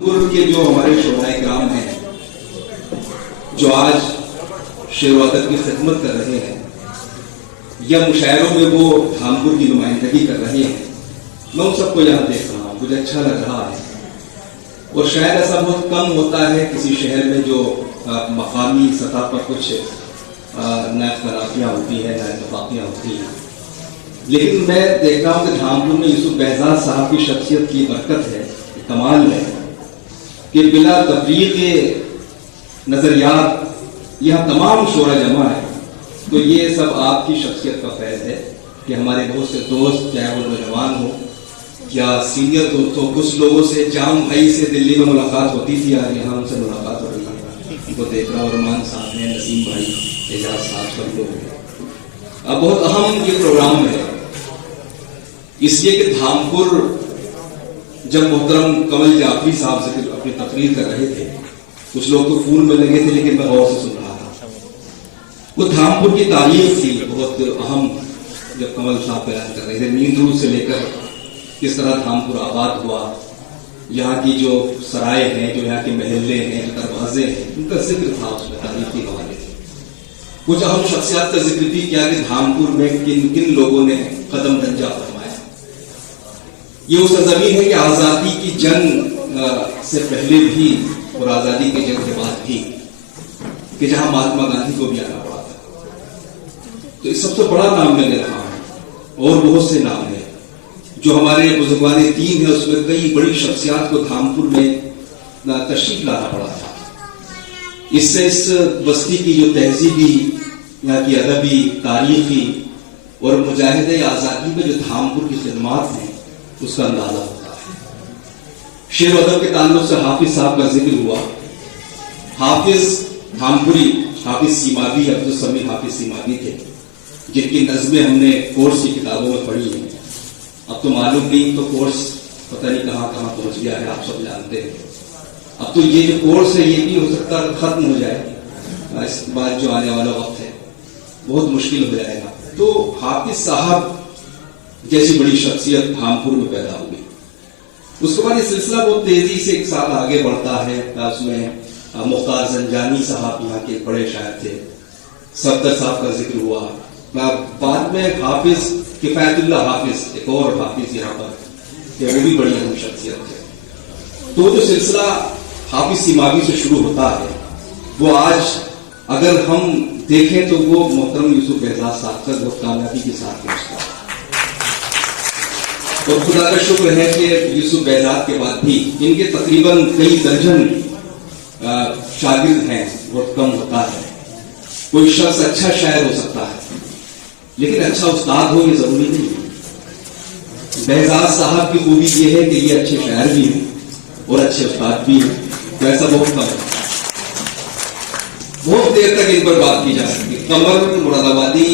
पूर्व के जो हमारे शोहराए कराम हैं जो आज शेर व अदब की खिदमत कर रहे हैं या मुशायरों में वो धामपुर की नुमाइंदगी कर रहे हैं, मैं उन सबको यहाँ देख रहा हूँ, मुझे अच्छा लग रहा है। और शायद ऐसा बहुत कम होता है किसी शहर में जो मकामी सतह पर कुछ नए खराबियाँ होती है, नए तफाकियाँ होती हैं, लेकिन मैं देख रहा हूँ कि धामपुर में यूसुफ बेहजाद साहब की शख्सियत की बरकत है, कमाल है कि बिला तफरीक नजरियात यह तमाम शोरा जमा है। तो ये सब आपकी शख्सियत का फैज़ है कि हमारे बहुत से दोस्त, चाहे वो नौजवान हो या सीनियर दोस्त हो, कुछ लोगों से जाम भाई से दिल्ली में मुलाकात होती थी, आज यहाँ उनसे मुलाकात हो रही है। उनको देख रहा हूँ, रहमान साहब हैं, नसीम भाई, एजाज साहब, सब लोग हैं। अब बहुत अहम ये प्रोग्राम है इसलिए कि धामपुर जब मोहतरम कमल जाफरी साहब से अपनी तकरीर कर रहे थे, कुछ लोग तो फोन में लगे थे लेकिन मैं गौर से सुन रहा था। वो धामपुर की तारीख थी बहुत अहम, जब कमल साहब बयान कर रहे थे, नींद रूज से लेकर किस तरह धामपुर आबाद हुआ, यहाँ की जो सराय हैं, जो यहाँ के महल्ले हैं, जो दरवाजे हैं, उनका जिक्र था उसमें, तारीखी हवाले थे। कुछ अहम शख्सियात का जिक्र भी किया कि धामपुर में किन किन लोगों ने कदम रंजा फरमाया। ये वो सरजमीन है कि आजादी की जंग से पहले भी और आजादी की जंग के बाद भी कि जहां महात्मा गांधी को भी आना पड़ा था। तो इस सबसे बड़ा नाम मैं ले रहा हूं और बहुत से नाम है जो हमारे बुजुर्गाने दीन है, उसमें कई बड़ी शख्सियात को धामपुर में तशरीफ लाना पड़ा था। इससे इस बस्ती की जो तहजीबी, यहाँ की अदबी, तारीखी और मुजाहिदे आजादी में जो धामपुर की खिदमात हैं उसका अंदाजा होता है। शेर अदब के ताल्लुक से हाफिज साहब का जिक्र हुआ। हाफिज धामपुरी, हाफिज सीमावी, अब्दुल समीर हाफिज सीमावी थे, जिनकी नज़में हमने कोर्स की किताबों में पढ़ी हैं। अब तो मालूम नहीं तो कोर्स पता नहीं कहाँ कहाँ पहुंच गया है, आप सब जानते हैं। अब तो ये जो कोर्स है ये भी हो सकता है खत्म हो जाए, इस बात जो आने वाला वक्त है बहुत मुश्किल हो जाएगा। तो हाफिज साहब जैसी बड़ी शख्सियत धामपुर में पैदा हुई। उसके बाद ये सिलसिला बहुत तेजी से एक साल आगे बढ़ता है। उसमें मुख्तार जंजानी साहब यहाँ के बड़े शायर थे, सफदर साहब का जिक्र हुआ। बाद में हाफिज किफायतुल्लाह हाफिज, एक और हाफिज यहाँ पर, वो भी बड़ी अहम शख्सियत है। तो जो सिलसिला हाफिज सीमावी से शुरू होता है वो आज अगर हम देखें तो वो मोहतरम यूसुफ बेहजाद साहब तक बहुत कामयाबी के साथ पहुंचता है। और खुदा का शुक्र है कि यूसुफ बेहजाद के बाद भी इनके तकरीबन कई दर्जन शागिर्द हैं, बहुत कम होता है। कोई शख्स अच्छा शायर हो सकता है लेकिन अच्छा उस्ताद हो ये जरूरी नहीं है। बेहजाद साहब की खूबी ये है कि ये अच्छे शायर भी हैं और अच्छे उस्ताद भी हैं, तो ऐसा बहुत कम है। बहुत देर तक इन पर बात की जा सकती है। कमर मुरादाबादी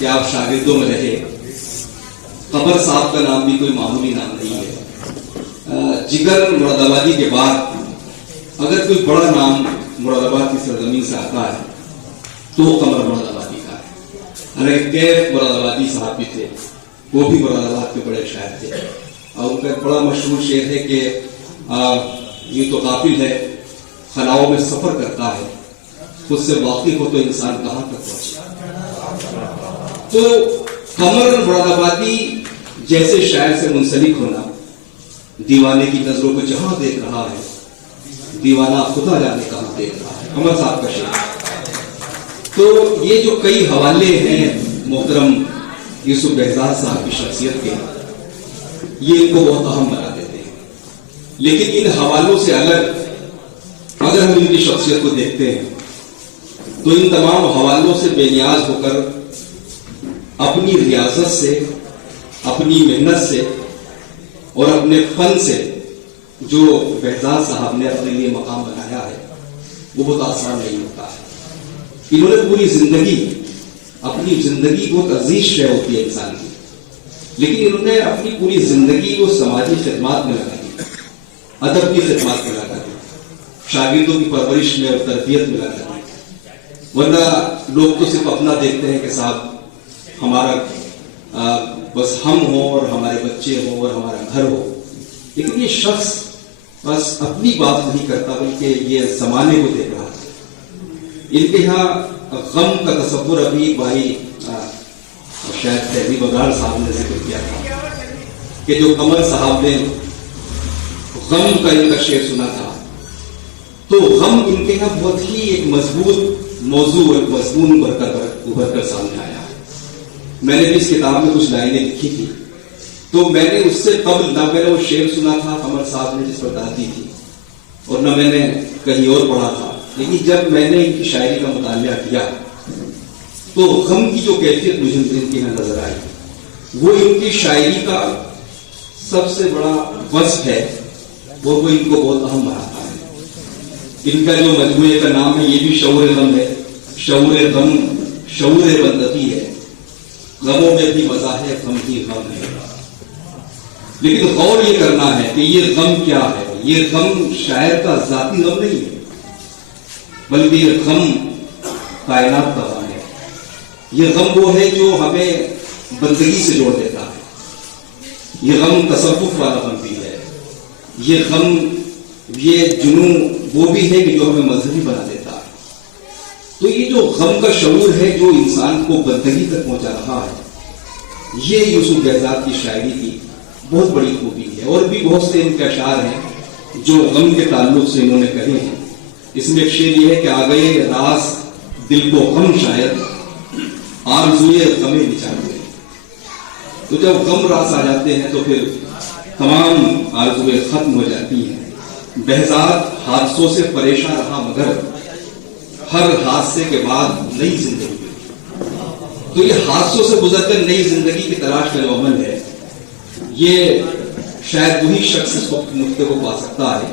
के आप शागिर्दों में रहे, कमर साहब का नाम भी कोई मामूली नाम नहीं है। जिगर मुरादाबादी के बाद अगर कोई बड़ा नाम मुरादाबाद की सरजमीन से आता है तो कमर मुरादाबादी का है। अरे कैफ मुरादाबादी साहब भी थे, वो भी मुरादाबाद के बड़े शायर थे। और उनका एक बड़ा मशहूर शेर है कि ये तो काफिल है, खलाओं में सफर करता है, खुद से वाकिफ हो तो इंसान कहां तक पहुंचे। तो कमर मुरादाबादी जैसे शायर से मुंसलिक होना, दीवाने की नजरों को जहां देख रहा है दीवाना खुदा जाने कहां देख रहा है, कमर साहब का शेर। तो ये जो कई हवाले हैं मोहतरम यूसुफ बेहजाद साहब की शख्सियत के, ये इनको बहुत अहम बना देते हैं। लेकिन इन हवालों से अलग अगर हम इनकी शख्सियत को देखते हैं तो इन तमाम हवालों से बेनियाज होकर अपनी रियाजत से, अपनी मेहनत से और अपने फन से जो बेहजाद साहब ने अपने लिए मकाम बनाया है वो बहुत आसान नहीं होता है। इन्होंने पूरी जिंदगी, अपनी जिंदगी बहुत अजीज शय होती है इंसान की, लेकिन इन्होंने अपनी पूरी जिंदगी वो समाजी खिदमात में लगा दी, अदब की खिदमात में लगा दी, शागिर्दों की परवरिश में और तरबियत में लगा दी। वरना लोग तो सिर्फ अपना देखते हैं कि साहब हमारा बस हम हो और हमारे बच्चे हो और हमारा घर हो, लेकिन ये शख्स بس اپنی بات نہیں کرتا بلکہ یہ زمانے کو دیکھ رہا تھا. ان کے یہاں غم کا تصور ابھی بھائی شاید تہذیب وگار صاحب نے ذکر کیا تھا کہ جو قمر صاحب نے غم کا ان کا شعر سنا تھا تو غم ان کے یہاں بہت ہی ایک مضبوط موضوع اور مضمون ابھر کر سامنے آیا ہے. میں نے بھی اس کتاب میں کچھ لائنیں لکھی تھی تو میں نے اس سے قبل نہ میں نے وہ شعر سنا تھا قمر صاحب نے جس پر بات دی تھی اور نہ میں نے کہیں اور پڑھا تھا. لیکن جب میں نے ان کی شاعری کا مطالعہ کیا تو غم کی جو کیفیت مجھے ان کے یہاں نظر آئی وہ ان کی شاعری کا سب سے بڑا وصف ہے وہ ان کو بہت اہم بناتا ہے. ان کا جو مجموعے کا نام ہے یہ بھی شعور غم ہے. شعور غم شعور بندتی ہے. غموں میں بھی مزہ ہے غم ہی غم ہے. لیکن غور یہ کرنا ہے کہ یہ غم کیا ہے. یہ غم شاعر کا ذاتی غم نہیں ہے بلکہ یہ غم کائنات کا غم ہے. یہ غم وہ ہے جو ہمیں بندگی سے جوڑ دیتا ہے. یہ غم تصوف والا غم بھی ہے. یہ غم یہ جنون وہ بھی ہے کہ جو ہمیں مذہبی بنا دیتا ہے. تو یہ جو غم کا شعور ہے جو انسان کو بندگی تک پہنچا رہا ہے یہ یوسف بہزاد کی شاعری کی بہت بڑی خوبی ہے. اور بھی بہت سے ان کے اشعار ہیں جو غم کے تعلق سے انہوں نے کہے ہیں. اس میں ایک شعر یہ ہے کہ آ گئے راس دل کو غم شاید آرزوئے غمیں بچاتے. تو جب غم راس آ جاتے ہیں تو پھر تمام آرزویں ختم ہو جاتی ہیں. بہزاد حادثوں سے پریشان رہا مگر ہر حادثے کے بعد نئی زندگی. تو یہ حادثوں سے گزر کر نئی زندگی کی تلاش کا جو عمل ہے یہ شاید وہی شخص اس نقطے کو پا سکتا ہے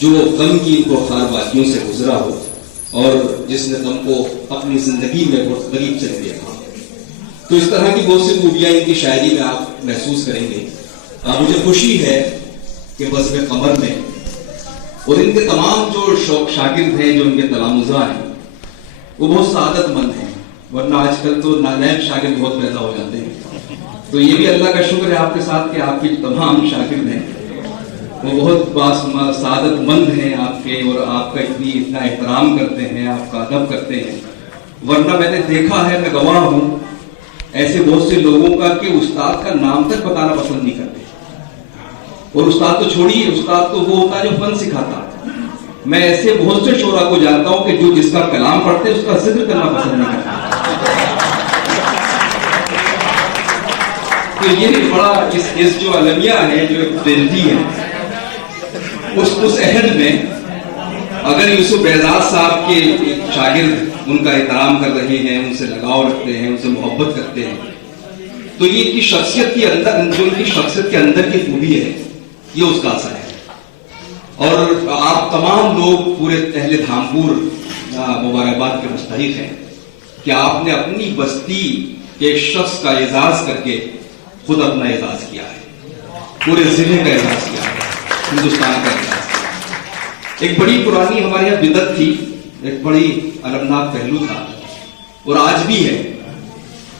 جو غم کی خار بادیوں سے گزرا ہو اور جس نے غم کو اپنی زندگی میں بہت قریب چل دیکھا. تو اس طرح کی بہت سی خوبیاں ان کی شاعری میں آپ محسوس کریں گے. مجھے خوشی ہے کہ بزم قمر میں اور ان کے تمام جو شاگرد ہیں جو ان کے تلامذہ ہیں وہ بہت سعادت مند ہیں. ورنہ آج کل تو نالائق شاگرد بہت پیدا ہو جاتے ہیں. تو یہ بھی اللہ کا شکر ہے آپ کے ساتھ کہ آپ کے تمام شاگرد ہیں وہ بہت سعادت مند ہیں آپ کے اور آپ کا اتنا احترام کرتے ہیں آپ کا ادب کرتے ہیں. ورنہ میں نے دیکھا ہے میں گواہ ہوں ایسے بہت سے لوگوں کا کہ استاد کا نام تک بتانا پسند نہیں کرتے. اور استاد تو چھوڑیے استاد تو وہ ہوتا ہے جو فن سکھاتا. میں ایسے بہت سے شعراء کو جانتا ہوں کہ جو جس کا کلام پڑھتے اس کا ذکر کرنا پسند نہیں کرتے. تو یہ بھی بڑا اس جو المیہ ہے جو ایک ٹرینڈی ہے اس عہد میں اگر یوسف بہزاد صاحب کے شاگرد ان کا احترام کر رہے ہیں ان سے لگاؤ رکھتے ہیں ان سے محبت کرتے ہیں تو یہ ان کی شخصیت کے اندر جو ان کی شخصیت کے اندر کی خوبی ہے یہ اس کا اثر ہے. اور آپ تمام لوگ پورے اہل دھامپور مبارکباد کے مستحق ہیں کہ آپ نے اپنی بستی کے ایک شخص کا اعزاز کر کے خود اپنا اعزاز کیا ہے. پورے ضلع کا اعزاز کیا ہے. ہندوستان کا اعزاز. ایک بڑی پرانی ہمارے یہاں بدعت تھی ایک بڑی المناک پہلو تھا اور آج بھی ہے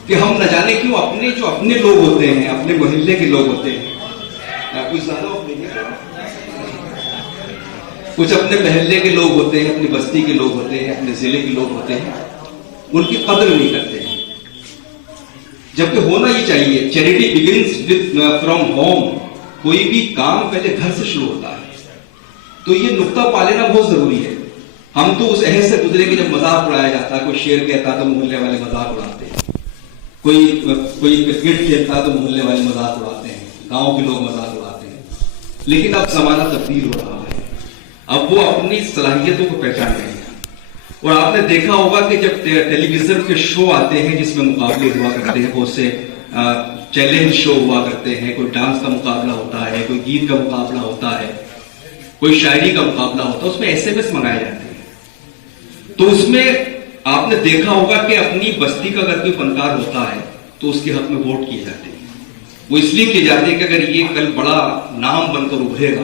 کہ ہم نہ جانے کیوں اپنے جو اپنے لوگ ہوتے ہیں اپنے محلے کے لوگ ہوتے ہیں کچھ اپنے محلے کے لوگ ہوتے ہیں اپنی بستی کے لوگ ہوتے ہیں اپنے ضلع کے لوگ ہوتے ہیں ان کی قدر نہیں کرتے ہیں. جبکہ ہونا ہی چاہیے. Charity begins from home. کوئی بھی کام پہلے گھر سے شروع ہوتا ہے. تو یہ نقطہ پا لینا بہت ضروری ہے. ہم تو اس عہد سے گزرے کہ جب مذاق اڑایا جاتا ہے کوئی شعر کہتا تو محلے والے مذاق اڑاتے ہیں کوئی کرکٹ کھیلتا تو محلے والے مذاق اڑاتے ہیں گاؤں کے لوگ مذاق اڑاتے ہیں. لیکن اب زمانہ تبدیل ہو رہا ہے. اب وہ اپنی صلاحیتوں کو پہچان رہے ہیں. اور آپ نے دیکھا ہوگا کہ جب ٹیلی ویژن کے شو آتے ہیں جس میں مقابلے ہوا کرتے ہیں بہت سے چیلنج شو ہوا کرتے ہیں کوئی ڈانس کا مقابلہ ہوتا ہے کوئی گیت کا مقابلہ ہوتا ہے کوئی شاعری کا مقابلہ ہوتا ہے اس میں SMS منگائے جاتے ہیں. تو اس میں آپ نے دیکھا ہوگا کہ اپنی بستی کا اگر کوئی فنکار ہوتا ہے تو اس کے حق میں ووٹ کیے جاتے ہیں. وہ اس لیے کیے جاتے ہیں کہ اگر یہ کل بڑا نام بن کر ابھرے گا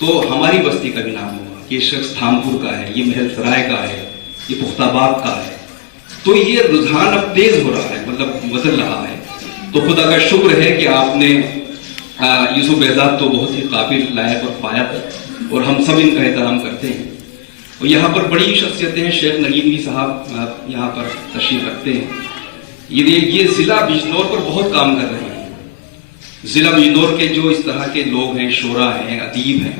تو ہماری بستی کا بھی نام ہوگا. یہ شخص دھامپور کا ہے یہ محل سرائے کا ہے یہ پختہ آباد کا ہے. تو یہ رجحان اب تیز ہو رہا ہے مطلب بدل رہا ہے. تو خدا کا شکر ہے کہ آپ نے यूसुफ बेहजाद तो बहुत ही काबिल, लायक और फायक, और हम सब इनका एहतराम करते हैं। और यहाँ पर बड़ी शख्सियतें हैं, शेख नगीनवी साहब यहाँ पर तशरीफ रखते हैं। ये जिला बिजनौर पर बहुत काम कर रहे हैं। जिला बिजनौर के जो इस तरह के लोग हैं, शोरा हैं, अदीब हैं,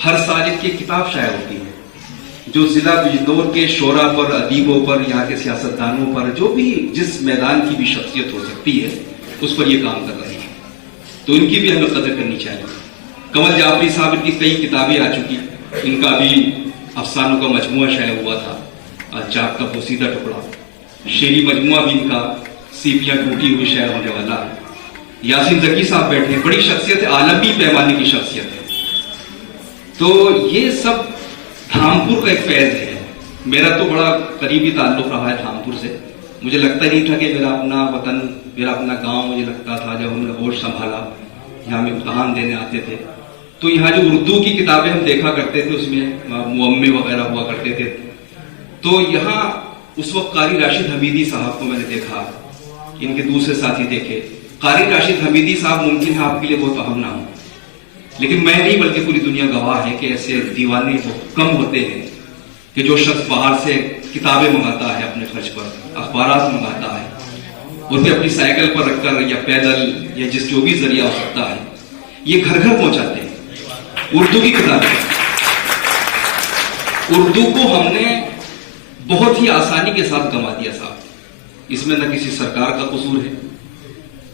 हर साल इनकी किताब शाया होती है जो जिला बिजनौर के शोरा पर, अदीबों पर, यहाँ के सियासतदानों पर, जो भी जिस मैदान की भी शख्सियत हो सकती है उस पर ये काम कर रहे हैं, तो इनकी भी हमें कदर करनी चाहिए। कमल जाफरी साहब, इनकी कई किताबें आ चुकी, इनका भी अफसानों का मजमुआ शाया हुआ था, चाक का पोसीदा टुकड़ा, शेरी मजमुआ भी इनका, सीपियां टूटी हुई शाया होने वाला है। यासीन जकी साहब बैठे हैं, बड़ी शख्सियत है, आलमी पैमाने की शख्सियत है। तो ये सब धामपुर का एक फैज है। मेरा तो बड़ा करीबी ताल्लुक रहा है धामपुर से। मुझे लगता नहीं था कि मेरा अपना वतन, मेरा अपना गांव, मुझे लगता था जब हमने होश संभाला, यहाँ में इम्तहान देने आते थे, तो यहाँ जो उर्दू की किताबें हम देखा करते थे उसमें मुअम्मे वगैरह हुआ करते थे, तो यहाँ उस वक्त कारी राशिद हमीदी साहब को मैंने देखा, इनके दूसरे साथी देखे। कारी राशिद हमीदी साहब मुमकिन है आपके लिए बहुत अहम ना हो, लेकिन मैं नहीं बल्कि पूरी दुनिया गवाह है कि ऐसे दीवाने कम होते हैं कि जो शख्स बाहर से किताबें मंगाता है अपने खर्च पर, अखबारात मंगाता है, और फिर अपनी साइकिल पर रखकर या पैदल या जिस जो भी जरिया हो सकता है, ये घर घर पहुंचाते हैं उर्दू की किताबें। उर्दू को हमने बहुत ही आसानी के साथ गंवा दिया साहब। इसमें न किसी सरकार का कसूर है,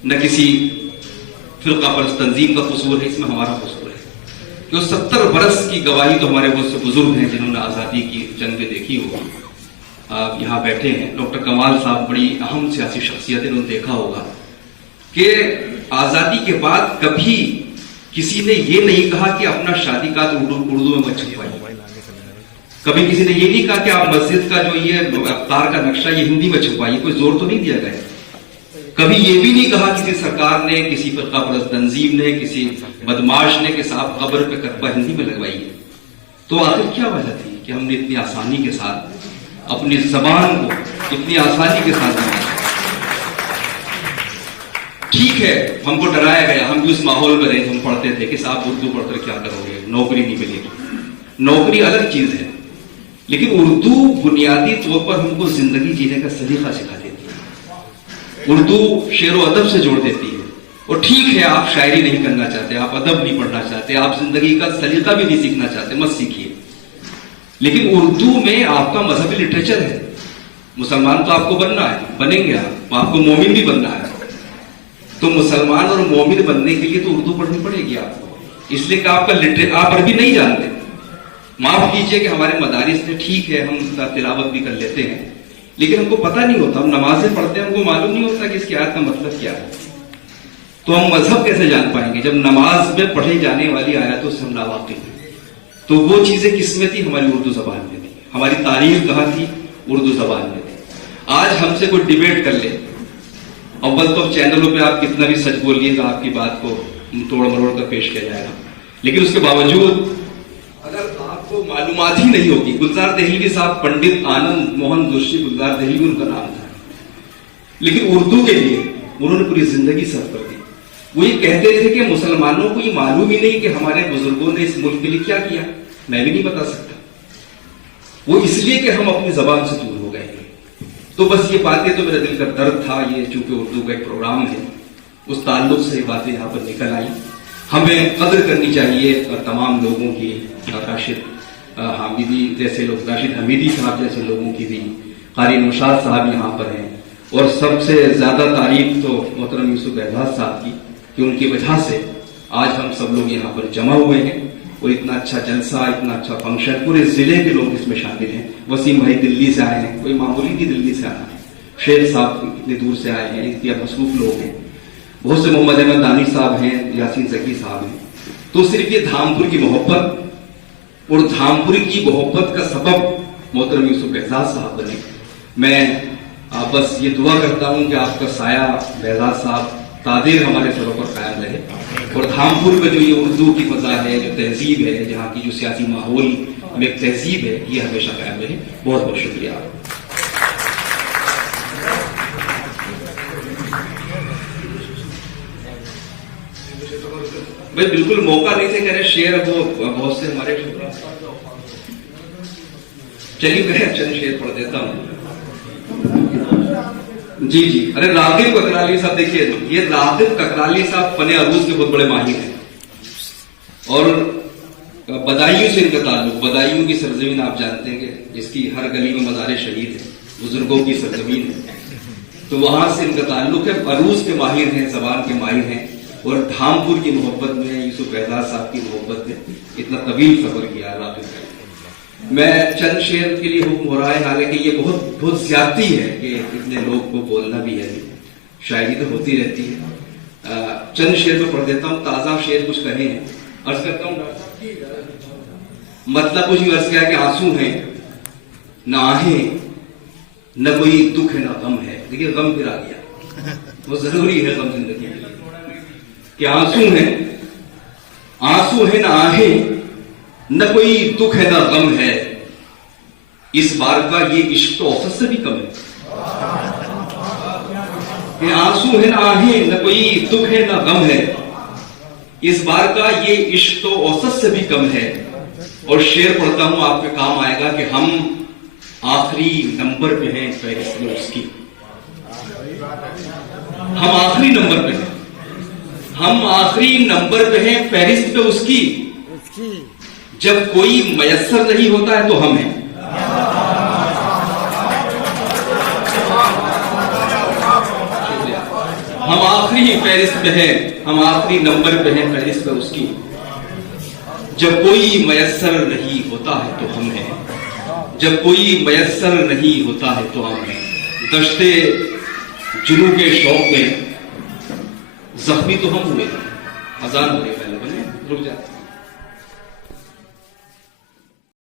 न किसी फिरका परस्त तंजीम का कसूर है, इसमें हमारा कसूर है। जो 70 बरस की गवाही तो हमारे बहुत से बुजुर्ग हैं जिन्होंने आजादी की जंग देखी होगी, आप यहाँ बैठे हैं। डॉक्टर कमाल साहब बड़ी अहम सियासी शख्सियत है, उन्होंने देखा होगा कि आजादी के बाद कभी किसी ने ये नहीं कहा कि अपना शादी का उर्दू में मत छुपाइए। कभी किसी ने ये नहीं कहा कि आप मस्जिद का जो ये अफ्तार का नक्शा ये हिंदी में छुपाइए, कोई जोर तो नहीं दिया गया। कभी ये भी नहीं कहा किसी सरकार ने, किसी फिरका परस्त तंजीम ने, किसी बदमाश ने कि साहब कब्र पे कतबा हिंदी में लगवाइए। तो आखिर क्या वजह थी कि हमने इतनी आसानी के साथ अपनी जबान को इतनी आसानी के साथ बनाया? ठीक है, हमको डराया गया, हम भी उस माहौल में रहे, हम पढ़ते थे कि साहब उर्दू पढ़कर क्या करोगे, नौकरी नहीं मिलेगी। नौकरी अलग चीज है, लेकिन उर्दू बुनियादी तौर पर हमको जिंदगी जीने का सलीका सिखा देती है। उर्दू शेर व अदब से जोड़ देती है। और ठीक है, आप शायरी नहीं करना चाहते, आप अदब नहीं पढ़ना चाहते, आप जिंदगी का सलीका भी नहीं सीखना चाहते, मत सीखिए। लेकिन उर्दू में आपका मजहबी लिटरेचर है। मुसलमान तो आपको बनना है, बनेंगे आपको मोमिन भी बनना है। तो मुसलमान और मोमिन बनने के लिए तो उर्दू पढ़नी पड़ेगी आपको। इसलिए कि आपका आप अरबी नहीं जानते। माफ कीजिए कि हमारे मदारिस में ठीक है हम तिलावत भी कर लेते हैं, लेकिन हमको पता नहीं होता। हम नमाजें पढ़ते हैं, हमको मालूम नहीं होता कि इसकी आयत का मतलब क्या है। तो हम मजहब कैसे जान पाएंगे जब नमाज में पढ़े जाने वाली आयतों से हम नावाकिफ हैं? तो वो चीजें किसमें थी? हमारी उर्दू जबान में थी। हमारी तारीख कहाँ थी? उर्दू जबान में थी। आज हमसे कोई डिबेट कर ले, अव्वल तो चैनलों पे आप कितना भी सच बोलिएगा, आपकी बात को तोड़ मरोड़ कर पेश किया जाएगा। लेकिन उसके बावजूद अगर आपको मालूमात ही नहीं होगी, गुलजार दहलवी साहब, पंडित आनंद मोहन जोशी गुलजार दहलवी उनका नाम था, लेकिन उर्दू के लिए उन्होंने पूरी जिंदगी सर्व कर दी। वो ये कहते थे कि मुसलमानों को ये मालूम ही नहीं कि हमारे बुजुर्गों ने इस मुल्क के लिए क्या किया, मैं भी नहीं बता सकता। वो इसलिए कि हम अपनी जबान से दूर हो गए। तो बस ये बातें तो मेरे दिल का दर्द था, ये चूंकि उर्दू का एक प्रोग्राम है, उस ताल्लुक से ये बातें यहाँ पर निकल आई। हमें कदर करनी चाहिए तमाम लोगों की, राशिद हामिदी जैसे लोग, राशिद हमीदी साहब जैसे लोगों की भी, कारी नौशाद साहब यहाँ पर हैं, और सबसे ज्यादा तारीफ तो मोहतरम यूसुफ बेहजाद साहब की, कि उनकी वजह से आज हम सब लोग यहाँ पर जमा हुए हैं और इतना अच्छा जलसा, इतना अच्छा फंक्शन, पूरे जिले के लोग इसमें शामिल हैं। वसीम भाई दिल्ली से आए हैं, कोई मामूली नहीं दिल्ली से आना है, शेर साहब इतनी दूर से आए हैं, इतने मसरूफ लोग हैं, बहुत से मोहम्मद अहमद दानी साहब हैं, यासीन जकी साहब हैं। तो सिर्फ ये धामपुर की मोहब्बत और धामपुर की मोहब्बत का सबब मोहतरम यूसुफ बेहजाद साहब बने। मैं बस ये दुआ करता हूँ कि आपका साया बेहजाद साहब तादेर हमारे सरों पर कायम रहे, और धामपुर में जो ये उर्दू की फजा है, जो तहजीब है, जहाँ की जो सियासी माहौल में एक तहजीब है, ये हमेशा कायम रहे। बहुत बहुत शुक्रिया। بھائی بالکل موقع نہیں تھے، کہہ رہے شعر وہ بہت سے ہمارے، چلیے میں چند شعر پڑھ دیتا ہوں. جی ارے راغب ککرالی صاحب، دیکھیے یہ راغب ککرالی صاحب فن عروض کے بہت بڑے ماہر ہیں، اور بدایوں سے ان کا تعلق، بدایوں کی سرزمین آپ جانتے ہیں کہ جس کی ہر گلی میں مزار شہید ہے، بزرگوں کی سرزمین ہے، تو وہاں سے ان کا تعلق ہے. عروض کے ماہر ہیں، زبان کے ماہر ہیں، اور دھامپور کی محبت میں، یوسف اعزاز صاحب کی محبت میں اتنا طویل سفر کیا راغب کا. میں چند شعر کے لیے حکم ہو رہا ہے، حالانکہ یہ بہت زیادتی ہے کہ اتنے لوگ کو بولنا بھی ہے، شاعری تو ہوتی رہتی ہے. چند شعر میں پڑھ دیتا ہوں، تازہ شعر کچھ کہے ہیں، عرض کرتا ہوں. مطلب کچھ عرض کیا کہ آنسو ہیں نہ آہیں، نہ کوئی دکھ ہے نہ غم ہے. دیکھیے غم پھر آ گیا، وہ ضروری ہے غم زندگی میں، کہ آنسو ہے نہ آہیں، نہ کوئی دکھ ہے نہ غم ہے، اس بار کا یہ عشق تو اوسط سے بھی کم ہے. کہ آنسو ہے نہ آہیں، نہ کوئی دکھ ہے نہ غم ہے، اس بار کا یہ عشق تو اوسط سے بھی کم ہے. اور شعر پڑھتا ہوں، آپ کے کام آئے گا، کہ ہم آخری نمبر پہ ہیں فہرست میں اس کی. ہم آخری نمبر پہ ہیں، ہم آخری نمبر پہ ہیں فہرست پہ اس کی. جب کوئی میسر نہیں ہوتا ہے تو ہم ہیں. ہم آخری فہرست پہ ہیں، ہم آخری نمبر پہ ہیں فہرست پہ اس کی. جب کوئی میسر نہیں ہوتا ہے تو ہم ہیں، جب کوئی میسر نہیں ہوتا ہے تو ہم ہیں. دشتے جنوں کے شوق میں زخمی تو ہم ہوئے، اذان ہو رہی ہے، پہلے رک جاتے.